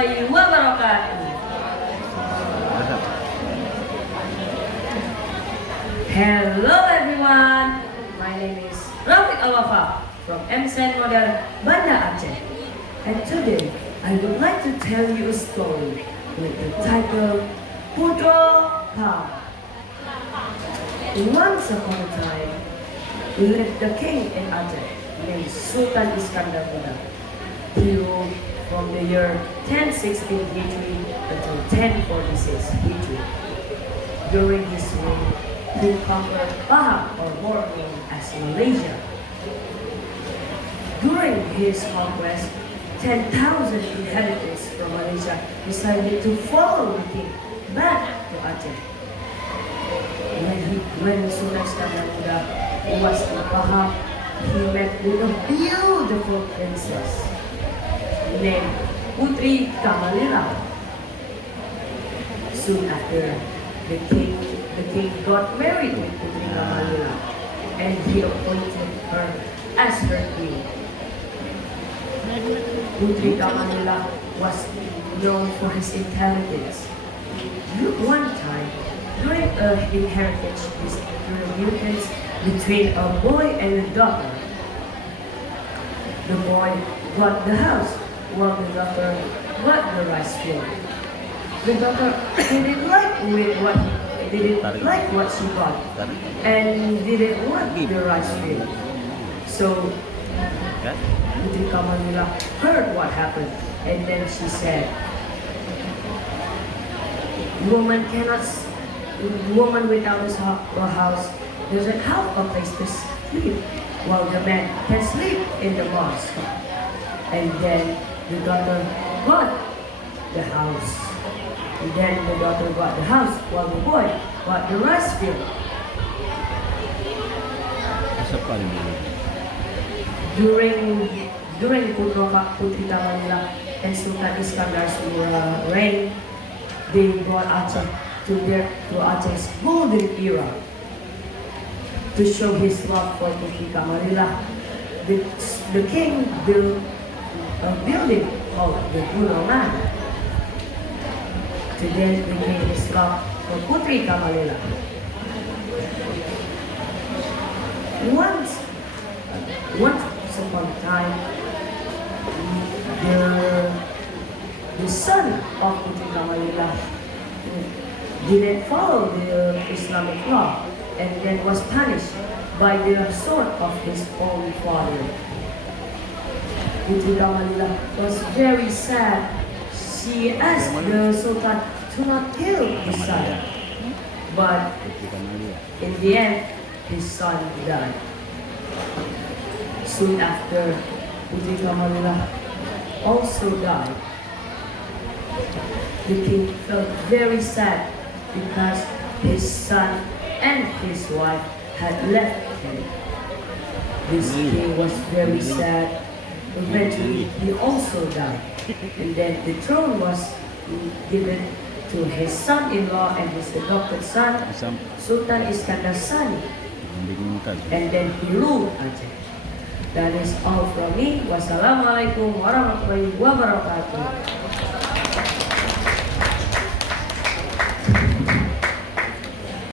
warahmatullahi wabarakatuh. Hello everyone, my name is Rafiq Al-Wafa from MSN Model Banda Aceh. And today, I would like to tell you a story with the title Putra Pam. Once upon a time, lived the king in Aceh named Sultan Iskandar Muda. He ruled from the year 1016 Hijri until 1046 Hijri. During his reign, he conquered Pahang, or more known as Malaysia. During his conquest, 10,000 inhabitants from Malaysia decided to follow the king back to Aceh. When Sultan Iskandar Muda was in Pahang, he met with a beautiful princess named Putri Kamalila. Soon after, the king got married with Putri Kamalila, and he appointed her as her queen. Putri Kamalila was known for his intelligence. One time, during an inheritance between a boy and a daughter, the boy got the house while the daughter got the rice field. The daughter didn't like what she got and didn't want the rice field. So Putri Kamalila heard what happened, and then she said, woman without a house doesn't have a place to sleep, while the man can sleep in the mosque. And then the daughter got the house. And then the daughter got the house, while the boy got the rice field. During Putri Kamalila and Sultan Iskandar's reign, they brought Aceh to Aceh's golden era. To show his love for Putri Kamalila, the king built a building called the Bulongan to dedicate his love for Putri Kamalila. Once upon a time, the son of Putri Kamalila didn't follow the Islamic law and then was punished by the sword of his own father. Putri Kamalila was very sad. She asked the Sultan to not kill his son, but in the end, his son died. Soon after, Putri Kamalila also died. The king felt very sad because his son and his wife had left him. This king was very sad. Eventually, he also died. And then the throne was given to his son-in-law and his adopted son, Sultan Iskandar Sani. And then he ruled Aceh. That is all from me. Wassalamualaikum warahmatullahi wabarakatuh.